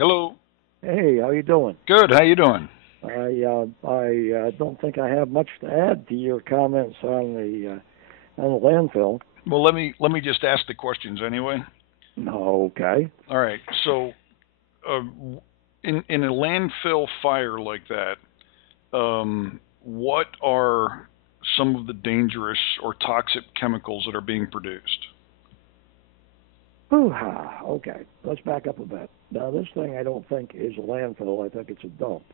Hello. Hey, how you doing? Good. How you doing? I don't think I have much to add to your comments on the landfill. Well, let me just ask the questions anyway. No, okay. All right. So, uh, in a landfill fire like that, what are some of the dangerous or toxic chemicals that are being produced? Hoo-ha. Okay, let's back up a bit. Now, this thing I don't think is a landfill. I think it's a dump.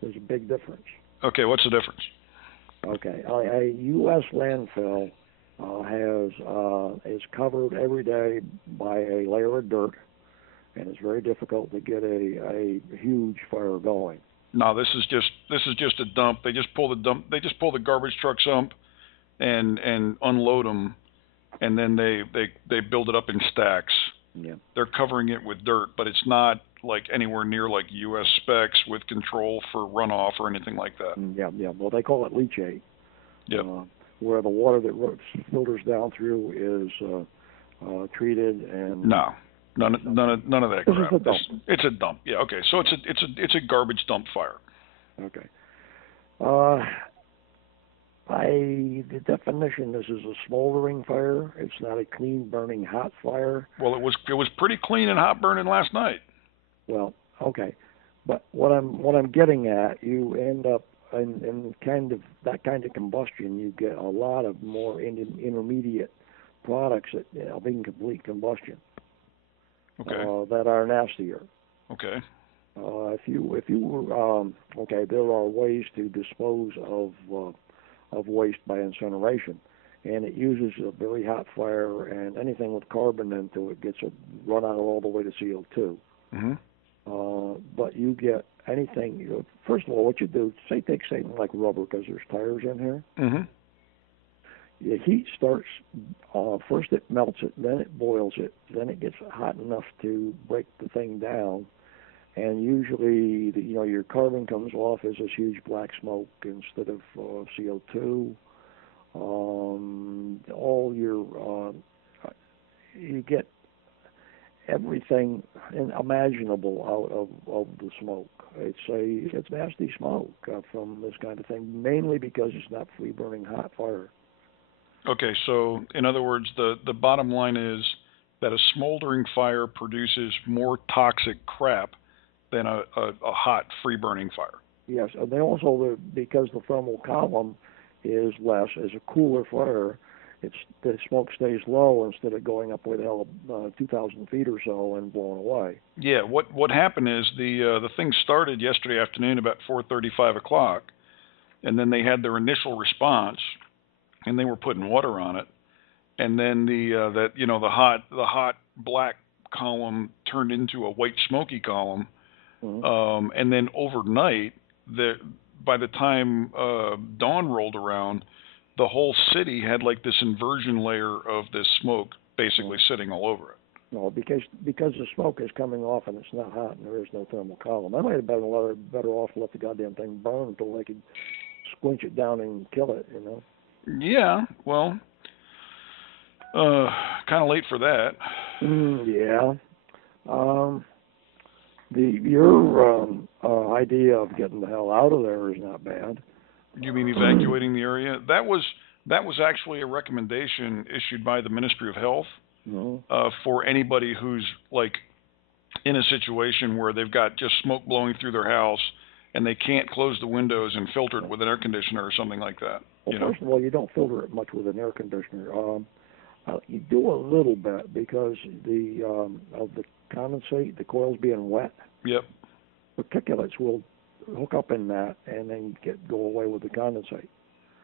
There's a big difference. Okay. What's the difference? Okay, a U.S. landfill is covered every day by a layer of dirt, and it's very difficult to get a huge fire going. No, this is just a dump. They just pull the dump. They just pull the garbage trucks up and unload them, and then they build it up in stacks. Yeah. They're covering it with dirt, but it's not like anywhere near like U.S. specs with control for runoff or anything like that. Yeah, yeah. Well, they call it leachate. Yep. Where the water that filters down through is treated and No, none of that this crap. is a dump. It's a dump. Yeah. Okay. So it's a garbage dump fire. Okay. Uh, by the definition, this is a smoldering fire. It's not a clean burning hot fire. Well, it was pretty clean and hot burning last night. Well, okay, but what I'm getting at, you end up in kind of that kind of combustion. You get a lot of more intermediate products that are being complete combustion. Okay. That are nastier. Okay. Okay, there are ways to dispose of waste by incineration, and it uses a very hot fire, and anything with carbon into it gets run out all the way to CO2. Mm-hmm. But you get anything. First of all, what you do, take something like rubber, because there's tires in here. Mm-hmm. The heat starts, first it melts it, then it boils it, then it gets hot enough to break the thing down, and usually, your carbon comes off as this huge black smoke instead of CO2. All your, you get everything imaginable out of the smoke. It's nasty smoke from this kind of thing, mainly because it's not free burning hot fire. Okay, so in other words, the bottom line is that a smoldering fire produces more toxic crap than a hot, free-burning fire. Yes, and they also, because the thermal column is less, as a cooler fire, the smoke stays low instead of going up with 2,000 feet or so and blowing away. Yeah, what happened is the thing started yesterday afternoon about 4:30, 5 o'clock, and then they had their initial response, and they were putting water on it, and then the hot black column turned into a white smoky column, and then overnight, by the time dawn rolled around, the whole city had like this inversion layer of this smoke basically sitting all over it. No, because the smoke is coming off and it's not hot and there is no thermal column. I might have been a lot better off to let the goddamn thing burn until they could squinch it down and kill it, Yeah, well, kind of late for that. Yeah. Your idea of getting the hell out of there is not bad. You mean evacuating the area? That was actually a recommendation issued by the Ministry of Health for anybody who's like in a situation where they've got just smoke blowing through their house and they can't close the windows and filter it with an air conditioner or something like that. Well, first of all, you don't filter it much with an air conditioner. You do a little bit because of the condensate, the coils being wet. Yep. Particulates will hook up in that and then go away with the condensate.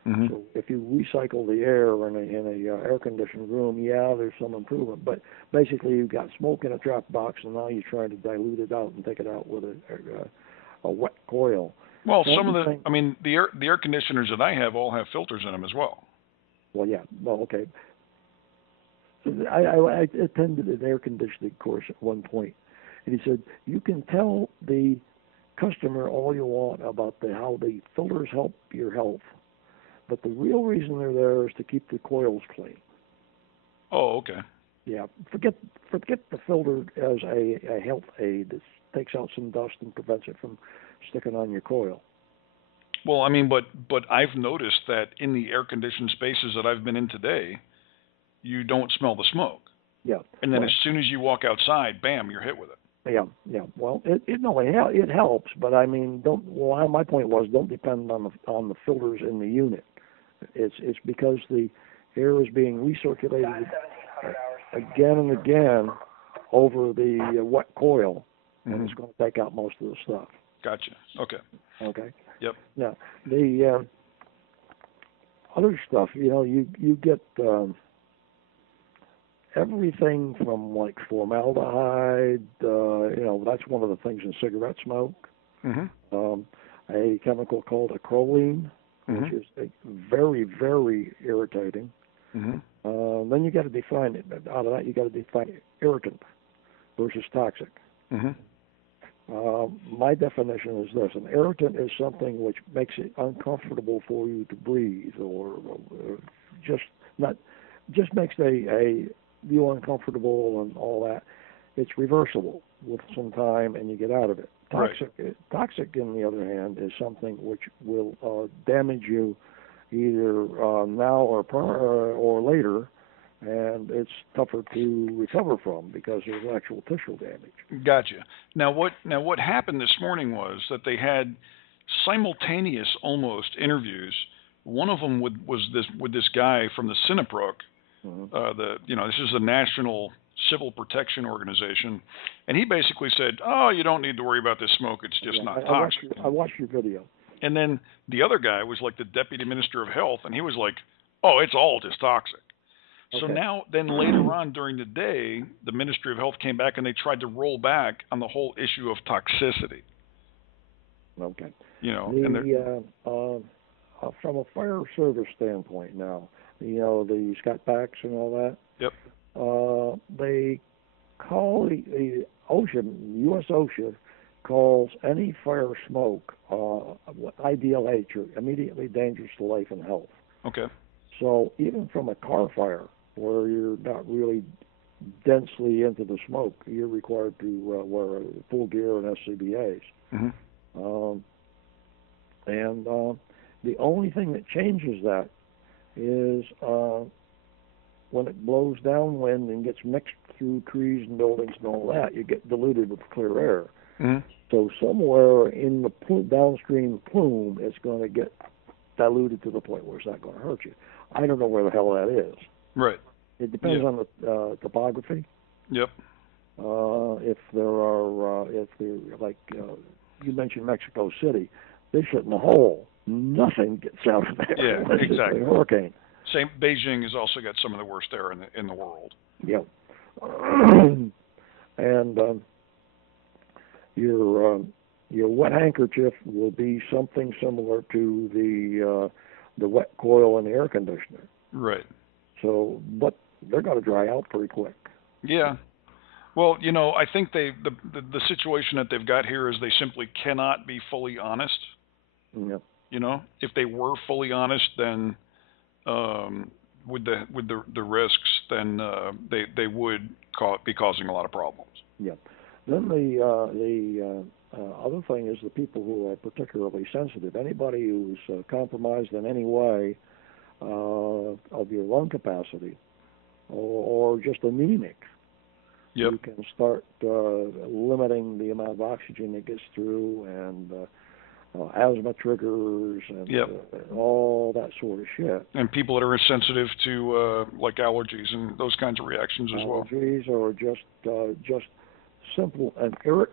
Mm-hmm. So if you recycle the air in a air conditioned room, yeah, there's some improvement. But basically, you've got smoke in a trap box, and now you're trying to dilute it out and take it out with a wet coil. Well, the air conditioners that I have all have filters in them as well. Well, yeah. Well, okay. I attended an air conditioning course at one point, and he said, you can tell the customer all you want about how the filters help your health, but the real reason they're there is to keep the coils clean. Oh, okay. Yeah, forget the filter as a health aid. takes out some dust and prevents it from sticking on your coil. Well, I mean, but I've noticed that in the air-conditioned spaces that I've been in today, you don't smell the smoke. Yeah. And then as soon as you walk outside, bam, you're hit with it. Yeah. Well, it helps, but I mean, my point was, don't depend on the filters in the unit. It's because the air is being recirculated again and again over the wet coil, and it's going to take out most of the stuff. Gotcha. Okay. Okay. Yep. Now the other stuff, you get everything from like formaldehyde. That's one of the things in cigarette smoke. A chemical called acrolein, which is very, very irritating. Then you got to define it. Out of that, you got to define irritant versus toxic. My definition is this: an irritant is something which makes it uncomfortable for you to breathe, or just makes you uncomfortable and all that. It's reversible with some time, and you get out of it. Toxic, on the other hand, is something which will damage you either now or later, and it's tougher to recover from because there's actual tissue damage. Gotcha. Now what happened this morning was that they had simultaneous almost interviews. One of them was this guy from the Cinnabrook. This is the National Civil Protection Organization, and he basically said, "Oh, you don't need to worry about this smoke. It's just not toxic." I watched your video. And then the other guy was like the Deputy Minister of Health, and he was like, "Oh, it's all just toxic." So then later on during the day, the Ministry of Health came back and they tried to roll back on the whole issue of toxicity. Okay. From a fire service standpoint now, the Scott Packs and all that. Yep. They call the U.S. OSHA calls any fire smoke IDLH, or immediately dangerous to life and health. Okay. So even from a car fire, where you're not really densely into the smoke, you're required to wear full gear and SCBAs. The only thing that changes that is when it blows downwind and gets mixed through trees and buildings and all that, you get diluted with clear air. So somewhere in the downstream plume, it's going to get diluted to the point where it's not going to hurt you. I don't know where the hell that is. Right. It depends on the topography. Yep. If you mentioned Mexico City, they shit in a hole. Nothing gets out of there. Yeah, exactly. It's a hurricane. Same. Beijing has also got some of the worst air in the world. Yep. And your wet handkerchief will be something similar to the wet coil in the air conditioner. Right. So, but they're going to dry out pretty quick. Yeah. Well, I think the situation that they've got here is they simply cannot be fully honest. Yep. If they were fully honest, then with the risks, then they would be causing a lot of problems. Yep. Then the other thing is the people who are particularly sensitive. Anybody who's compromised in any way of your lung capacity or just anemic, Yep. you can start limiting the amount of oxygen that gets through, and asthma triggers and all that sort of shit. And people that are sensitive to like allergies and those kinds of reactions as well. Allergies, or just simple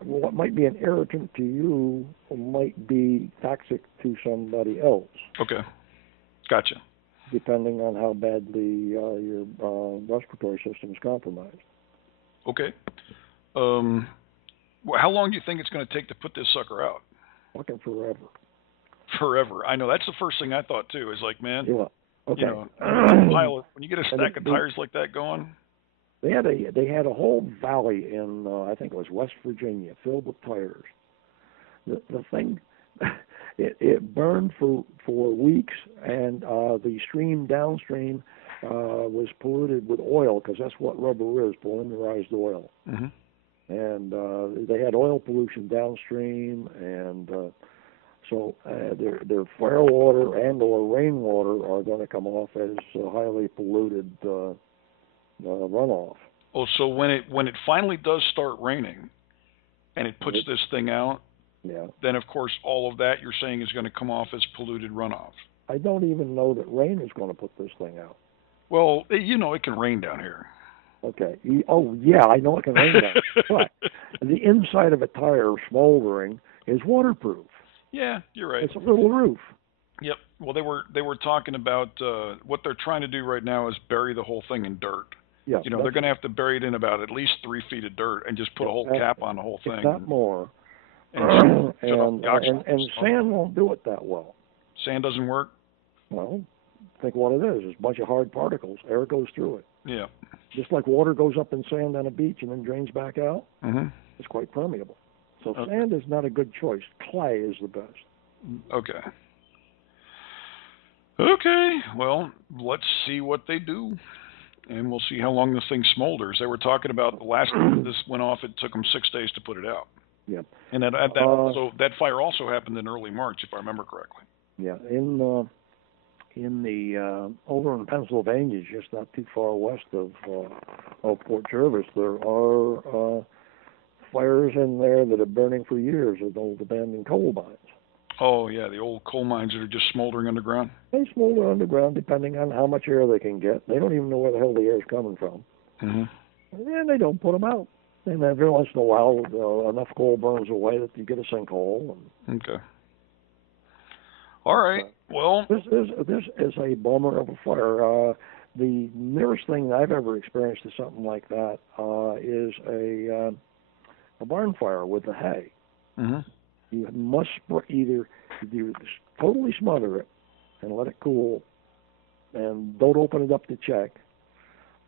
what might be an irritant to you might be toxic to somebody else. Okay, gotcha. Depending on how badly your respiratory system is compromised. Okay. How long do you think it's going to take to put this sucker out? Fucking forever. Forever. I know. That's the first thing I thought too. Is like, man, yeah. Okay. When you get a stack of tires like that going. They had a whole valley in I think it was West Virginia filled with tires. The thing, it burned for weeks, and the stream downstream was polluted with oil, because that's what rubber is, polymerized oil. and they had oil pollution downstream, and so their fire water and or rainwater are going to come off as highly polluted runoff. Oh, so when it finally does start raining, and it puts this thing out, yeah, then of course all of that you're saying is going to come off as polluted runoff. I don't even know that rain is going to put this thing out. Well, you know it can rain down here. Okay. Oh, yeah, I know it can rain down. But the inside of a tire smoldering is waterproof. Yeah, you're right. It's a little roof. Yep. Well, they were talking about what they're trying to do right now is bury the whole thing in dirt. Yeah. You know, they're going to have to bury it in about at least 3 feet of dirt and just put a whole cap on the whole thing. If not more. And sand won't do it that well. Sand doesn't work? Well, think what it is. It's a bunch of hard particles. Air goes through it. Yeah. Just like water goes up in sand on a beach and then drains back out, mm-hmm. It's quite permeable. So sand is not a good choice. Clay is the best. Okay. Okay. Well, let's see what they do, and we'll see how long this thing smolders. They were talking about the last time this went off, it took them 6 days to put it out. Yeah. And that fire also happened in early March, if I remember correctly. Yeah. In the over in Pennsylvania, just not too far west of Port Jervis, there are fires in there that are burning for years at old abandoned coal mines. Oh yeah, the old coal mines that are just smoldering underground. They smolder underground depending on how much air they can get. They don't even know where the hell the air is coming from, and they don't put them out. And every once in a while, enough coal burns away that you get a sinkhole. Okay. All right. Well, this is a bummer of a fire. The nearest thing I've ever experienced to something like that is a barn fire with the hay. Mm-hmm. You must either totally smother it and let it cool, and don't open it up to check,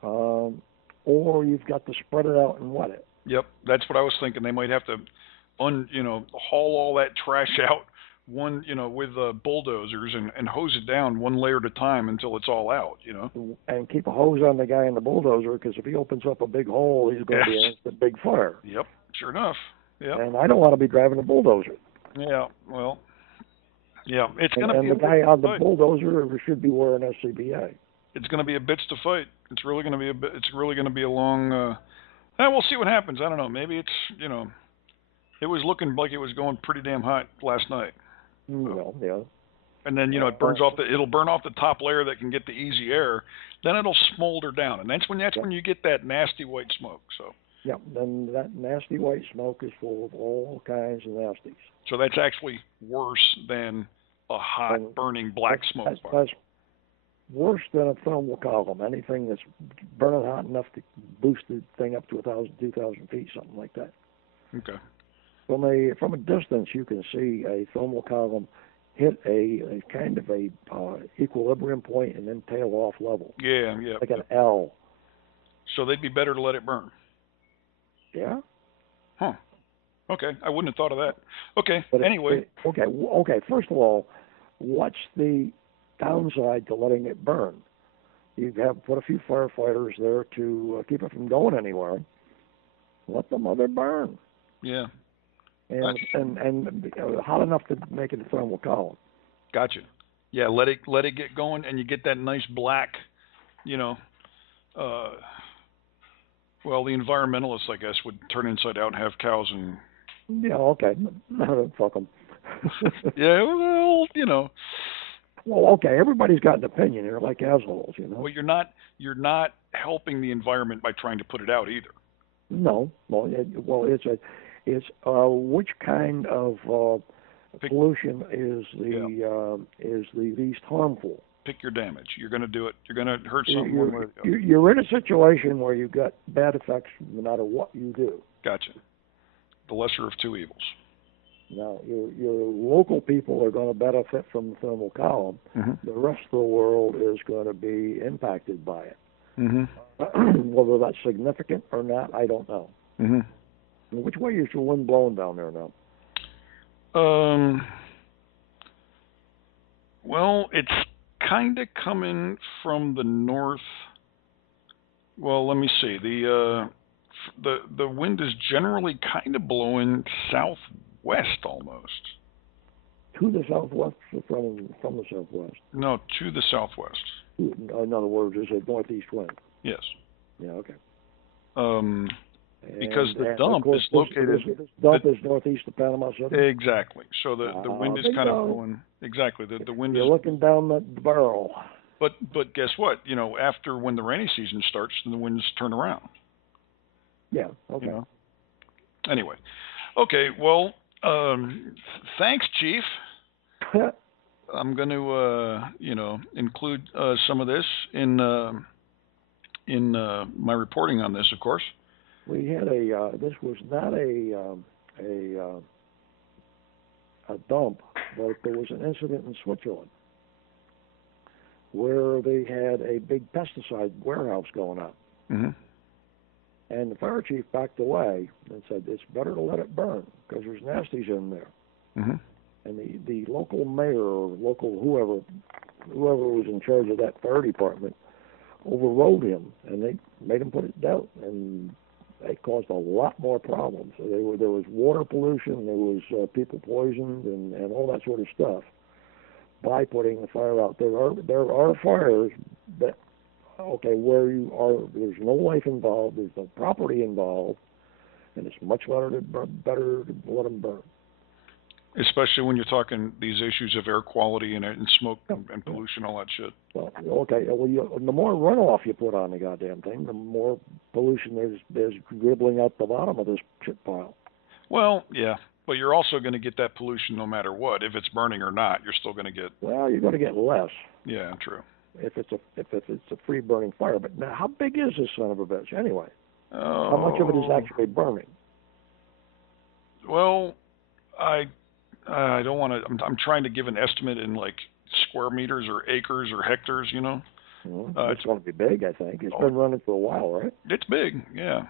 or you've got to spread it out and wet it. Yep, that's what I was thinking. They might have to, haul all that trash out with bulldozers and hose it down one layer at a time until it's all out. And keep a hose on the guy in the bulldozer, because if he opens up a big hole, he's going to be in a big fire. Yep, sure enough. Yep. And I don't want to be driving a bulldozer. Yeah, well, yeah, it's going to be. And the guy on the bulldozer should be wearing SCBA. It's going to be a bitch to fight. It's really going to be It's really going to be a long. We'll see what happens. I don't know. Maybe it's it was looking like it was going pretty damn hot last night. Well, yeah. And then it burns off it'll burn off the top layer that can get the easy air. Then it'll smolder down, and that's when you get that nasty white smoke. So. Yeah, then that nasty white smoke is full of all kinds of nasties. So that's actually worse than a hot, burning black smoke. That's worse than a thermal column. Anything that's burning hot enough to boost the thing up to 1,000, 2,000 feet, something like that. Okay. From a distance, you can see a thermal column hit a kind of a equilibrium point and then tail off level. Yeah. Like an L. So they'd be better to let it burn. Yeah. Huh. Okay. I wouldn't have thought of that. Okay. But anyway. Okay. First of all, what's the downside to letting it burn? You have put a few firefighters there to keep it from going anywhere. Let the mother burn. Yeah. And hot enough to make it a thermal column. Gotcha. Yeah. Let it get going, and you get that nice black, Well, the environmentalists, I guess, would turn inside out and have cows and. Yeah, okay. Fuck them. Yeah, well, Well, okay. Everybody's got an opinion. They're like assholes, Well, you're not helping the environment by trying to put it out either. No. It's which kind of pollution is the least harmful. Pick your damage. You're going to do it. You're going to hurt something. You're in a situation where you've got bad effects no matter what you do. Gotcha. The lesser of two evils. Now, your local people are going to benefit from the thermal column. Mm-hmm. The rest of the world is going to be impacted by it. Mm-hmm. Whether that's significant or not, I don't know. Mm-hmm. Which way is your wind blowing down there now? Well, it's kind of coming from the north. Well, let me see. The the wind is generally kind of blowing southwest almost. To the southwest from the southwest. No, to the southwest. In other words, it's a northeast wind. Yes. Yeah. Okay. Because the dump of course, is located. This dump is northeast of Panama City. Exactly. So the wind is kind of blowing. Exactly. The wind You're is. looking down the barrel. But guess what? You know, after when the rainy season starts, then the winds turn around. Yeah. Okay. You know? Anyway. Okay. Well, thanks, Chief. I'm going to include some of this in my reporting on this, of course. We had this was not a dump, but there was an incident in Switzerland where they had a big pesticide warehouse going up. Mm-hmm. And the fire chief backed away and said, it's better to let it burn because there's nasties in there. Mm-hmm. And the local mayor or local whoever was in charge of that fire department overrode him, and they made him put it down. And it caused a lot more problems. So there was water pollution, there was people poisoned, and all that sort of stuff by putting the fire out. There are fires that, okay, where there's no life involved, there's no property involved, and it's much better to let them burn. Especially when you're talking these issues of air quality and smoke and pollution, all that shit. Well, okay. Well, the more runoff you put on the goddamn thing, the more pollution there's dribbling out the bottom of this shit pile. Well, yeah, but you're also going to get that pollution no matter what. If it's burning or not, you're still going to get. Well, you're going to get less. Yeah, true. If it's a free burning fire, but now how big is this son of a bitch anyway? Oh. How much of it is actually burning? Well, I don't want to. I'm trying to give an estimate in like square meters or acres or hectares. You know. It's going to be big, I think. It's been running for a while, right? It's big, yeah.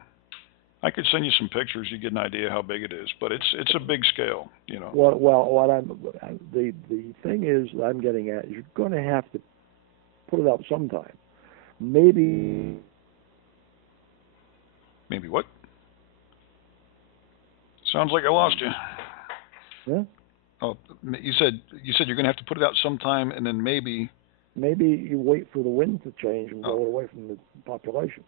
I could send you some pictures. You get an idea how big it is, but it's a big scale, you know. Well, the thing is I'm getting at is you're going to have to put it out sometime. Maybe what? Sounds like I lost you. Yeah. Oh, you said you're going to have to put it out sometime, and then maybe you wait for the wind to change and blow it away from the population.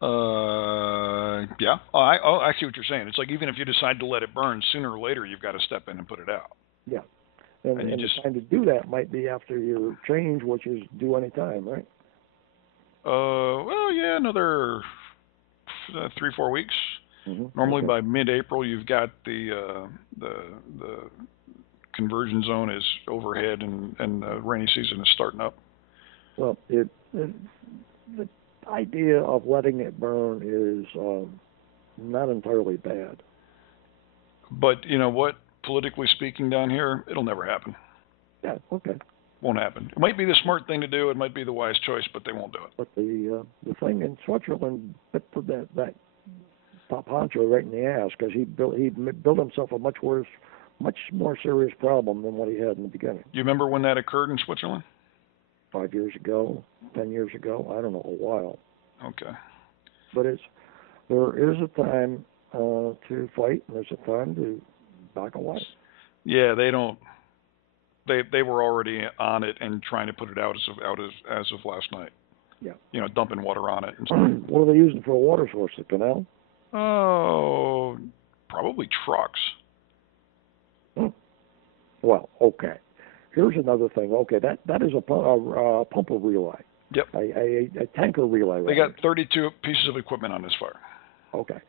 Yeah. I see what you're saying. It's like even if you decide to let it burn, sooner or later you've got to step in and put it out. Yeah. And the time to do that might be after your change, which is due any time, right? Well, yeah, another 3-4 weeks. Mm-hmm. Normally by mid-April, you've got the conversion zone is overhead and the rainy season is starting up. Well, the idea of letting it burn is not entirely bad. But you know what? Politically speaking, down here, it'll never happen. Yeah. Okay. Won't happen. It might be the smart thing to do. It might be the wise choice, but they won't do it. But the thing in Switzerland put that top honcho right in the ass because he built himself a much more serious problem than what he had in the beginning. You remember when that occurred in Switzerland? 5 years ago, 10 years ago, I don't know, a while. Okay. But there is a time to fight, and there's a time to back away. Yeah, they don't. They were already on it and trying to put it out as of last night. Yeah. You know, dumping water on it and stuff. What are they using for a water source? The canal? Oh, probably trucks. Well, okay. Here's another thing. Okay, that is a pumper relay. Yep. A tanker relay. They got 32 pieces of equipment on this fire. Okay.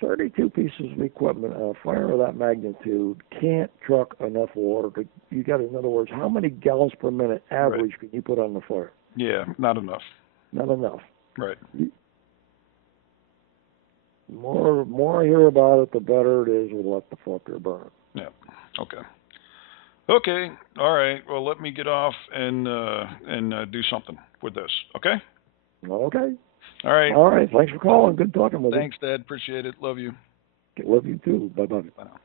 32 pieces of equipment on a fire of that magnitude can't truck enough water. You got, in other words, how many gallons per minute average can you put on the fire? Yeah, not enough. Not enough. Right. The more I hear about it, the better it is. We'll let the fucker burn. Yeah. Okay. Okay. All right. Well, let me get off and do something with this. Okay. Okay. All right. All right. Thanks for calling. Good talking with you. Thanks, Dad. Appreciate it. Love you. Love you too. Bye-bye. Bye now.